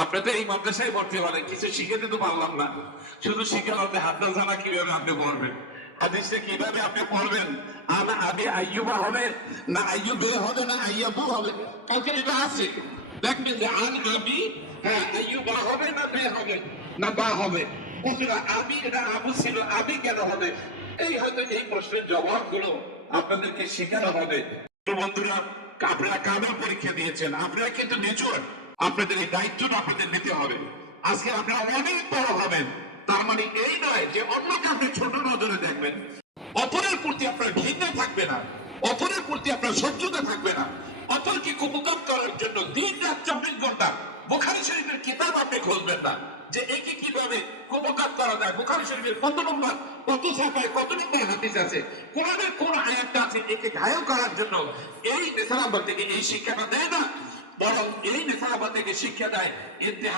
আপনি তো এই মাদ্রাসায় ভর্তি হলেন, কিছু শিখে তো পারলাম না। শুধু শিখে আপনি হাততাল ছাড়া কিভাবে আপনি পড়বেন, হাদিসে কিভাবে আপনি পড়বেন? আনা আবি আইয়ুবা হবে না আইয়ুবে হবে না আইয়াবু হবে? কালকে এটা আছে, দেখবেন যে আন আবি, হ্যাঁ আইয়ুবা হবে না বে হবে না বা হবে? বুঝলা আবি, এটা আবু ছিল, আবি কেন হবে? এই হয়তো এই প্রশ্নের জবাবগুলো আপনাদেরকে শেখানো হবে। তো বন্ধুরা, আপনারা কাদের পরীক্ষা দিয়েছেন, আপনারা কিন্তু মেচুর, আপনাদের এই দায়িত্বটা আপনাদের নিতে হবে। আজকে আপনারা অনেক বড় হবেন, তার মানে এই নয় যে অন্যকে আপনি ছোট নজরে দেখবেন। অপরের প্রতি আপনার ঘৃণা থাকবে না, অপরের প্রতি আপনার সহ্যতা থাকবে না। অপরকে উপকার করার জন্য দিন রাত 24 ঘন্টা বুখারী শরীফের কিতাব আপনি খুঁজবেন না যে একে কিভাবে উপকার করা যায়। বুখারী শরীফের কত নম্বর, কত ছাপায়, কত নম্বর হাদিস আছে, কোরআনের কোন আয়াতটা আছে একে ঘায়ল করার জন্য। এই নেশারাবাদ থেকে এই শিক্ষাটা দেয় না, বরং এই নেশারাবাদ থেকে শিক্ষা দেয়